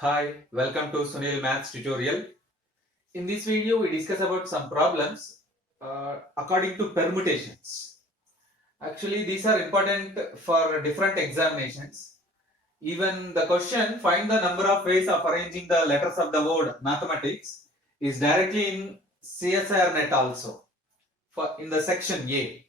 Hi, welcome to Sunil Maths tutorial. In this video, we discuss about some problems according to permutations. Actually, these are important for different examinations. Even the question, find the number of ways of arranging the letters of the word mathematics, is directly in CSIR net also, in the section A.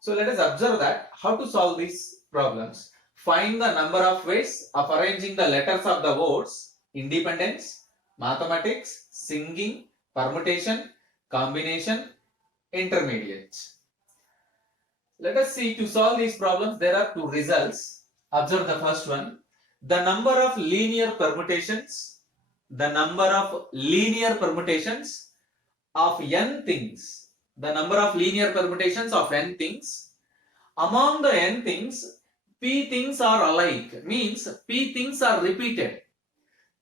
So let us observe that how to solve these problems. Find the number of ways of arranging the letters of the words independence, mathematics, singing, permutation, combination, intermediate. Let us see, to solve these problems there are two results. Observe the first one. The number of linear permutations, of n things, among the n things, p things are alike, means p things are repeated.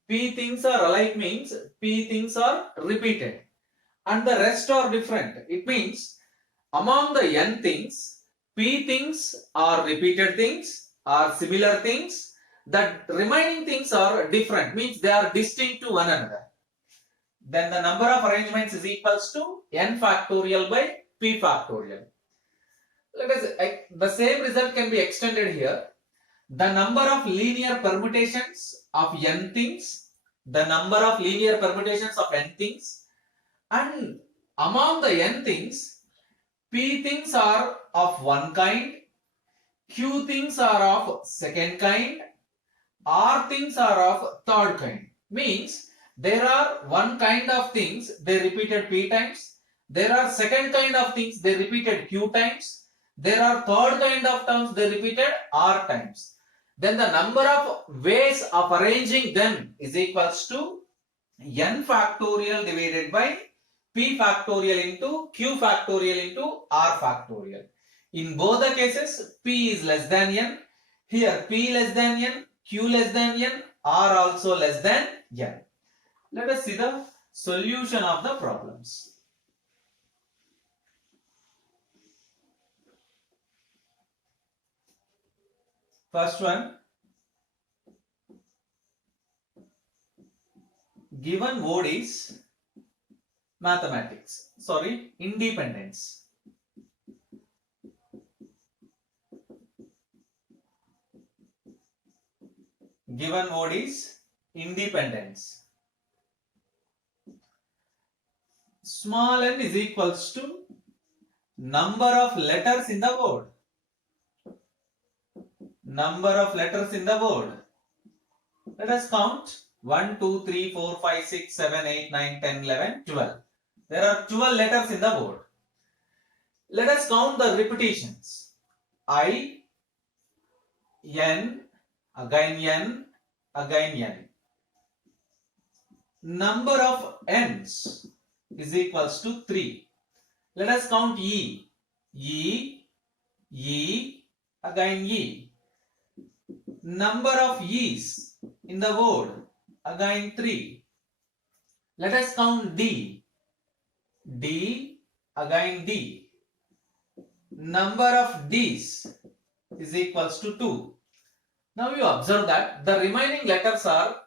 P things are alike means p things are repeated and the rest are different. It means among the n things, p things are repeated things, are similar things, the remaining things are different, means they are distinct to one another. Then the number of arrangements is equals to n factorial by p factorial. Let us, the same result can be extended here. The number of linear permutations of n things, and among the n things, p things are of one kind, q things are of second kind, r things are of third kind. Means there are one kind of things they repeated p times, there are second kind of things they repeated q times, there are third kind of terms they repeated r times. Then the number of ways of arranging them is equals to n factorial divided by p factorial into q factorial into r factorial. In both the cases, p is less than n. Here p less than n, q less than n, r also less than n. Let us see the solution of the problems. First one, given word is independence. Given word is independence. Small n is equals to number of letters in the word. Let us count 1, 2, 3, 4, 5, 6, 7, 8, 9, 10, 11, 12. There are 12 letters in the word. Let us count the repetitions. I, n, again n, again n. Number of n's is equals to 3. Let us count e, again e. Number of e's in the word, again 3. Let us count d, again d. Number of d's is equals to 2. Now you observe that the remaining letters are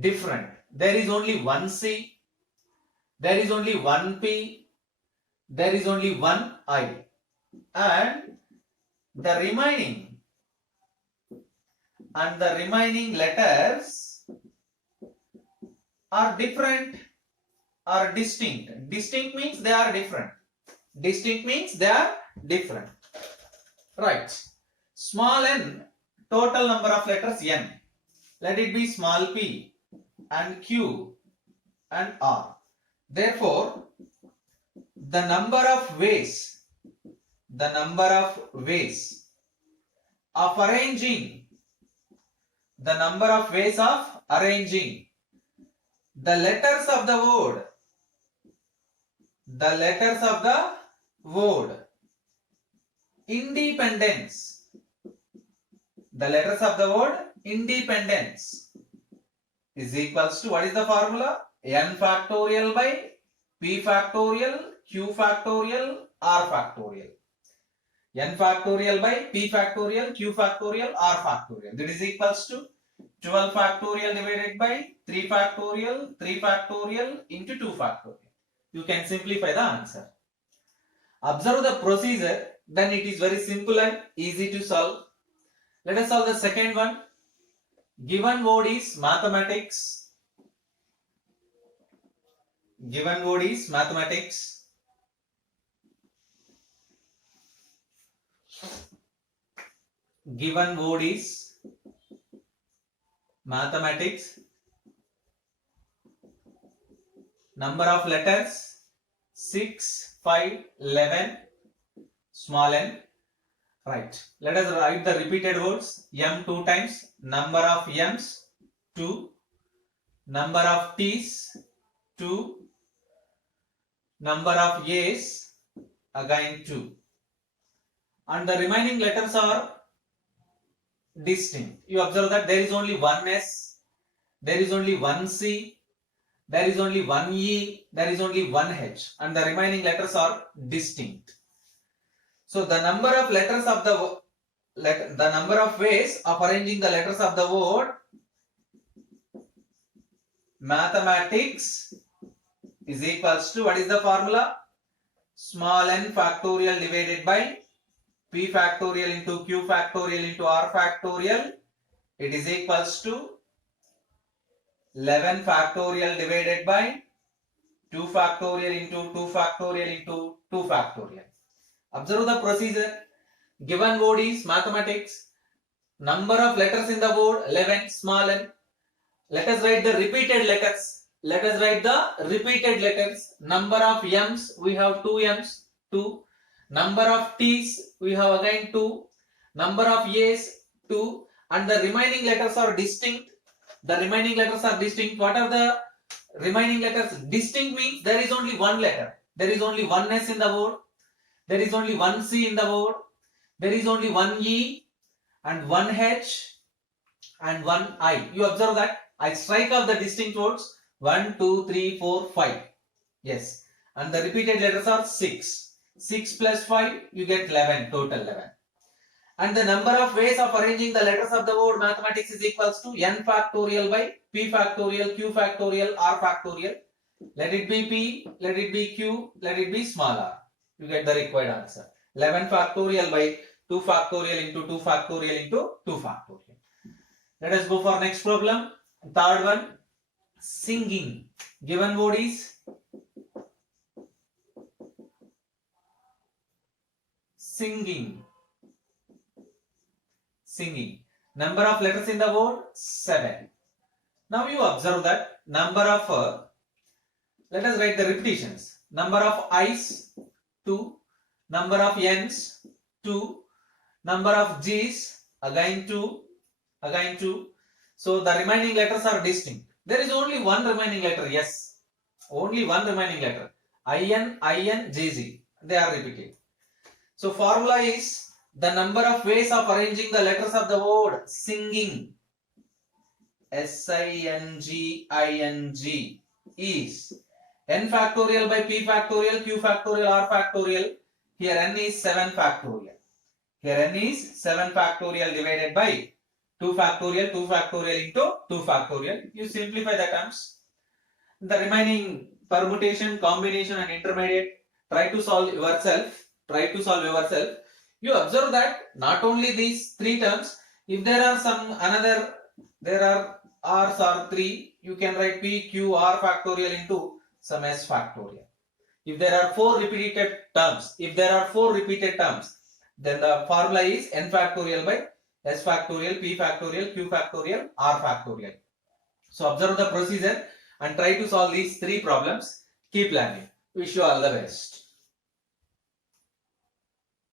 different. There is only one c, there is only one p, there is only one I, and the remaining letters are different, are distinct. Distinct means they are different. Right. Small n, total number of letters n. Let it be small p and q and r. Therefore, the number of ways of arranging the letters of the word independence, is equals to, what is the formula? N factorial by p factorial, q factorial, r factorial. N factorial by p factorial, q factorial, r factorial. That is equals to 12 factorial divided by 3 factorial, 3 factorial into 2 factorial. You can simplify the answer. Observe the procedure, then it is very simple and easy to solve. Let us solve the second one. Given word is mathematics. Given word is mathematics. Given word is mathematics. Number of letters 6, 5, 11, small n. Right. Let us write the repeated words. M 2 times. Number of m's 2. Number of t's 2. Number of a's again 2. And the remaining letters are distinct. You observe that there is only one S, there is only one C, there is only one E, there is only one H, and the remaining letters are distinct. So the number of letters of the number of ways of arranging the letters of the word mathematics is equals to, what is the formula? Small n factorial divided by p factorial into q factorial into r factorial. It is equals to 11 factorial divided by 2 factorial into 2 factorial into 2 factorial. Observe the procedure. Given word is mathematics. Number of letters in the word 11, small n. Let us write the repeated letters. Let us write the repeated letters. Number of m's, we have 2 m's, 2. Number of t's, we have again 2. Number of a's, 2. And the remaining letters are distinct. The remaining letters are distinct. What are the remaining letters? Distinct means there is only one letter. There is only one S in the word. There is only one C in the word. There is only one E and one H and one I. You observe that? I strike off the distinct words. 1, 2, 3, 4, 5. Yes. And the repeated letters are 6. 6 plus 5, you get 11, total 11. And the number of ways of arranging the letters of the word mathematics is equals to n factorial by p factorial, q factorial, r factorial. Let it be p, let it be q, let it be small r. You get the required answer. 11 factorial by 2 factorial into 2 factorial into 2 factorial. Let us go for next problem. Third one. Singing. Given word is singing. Singing. Number of letters in the word 7. Now you observe that number of let us write the repetitions. Number of i's 2. Number of n's 2. Number of g's again 2. Again 2. So the remaining letters are distinct. There is only one remaining letter. Yes. Only one remaining letter. IN, GZ. They are repeated. So formula is the number of ways of arranging the letters of the word singing. SINGING is n factorial by p factorial, q factorial, r factorial. Here n is 7 factorial. Here n is 7 factorial divided by 2 factorial, 2 factorial into 2 factorial. You simplify the terms. The remaining permutation, combination and intermediate, try to solve yourself. Try to solve yourself. You observe that not only these 3 terms, if there are some another, there are r's or 3, you can write p, q, r factorial into some s factorial. If there are 4 repeated terms, then the formula is n factorial by s factorial, p factorial, q factorial, r factorial. So observe the procedure and try to solve these 3 problems. Keep learning. Wish you all the best.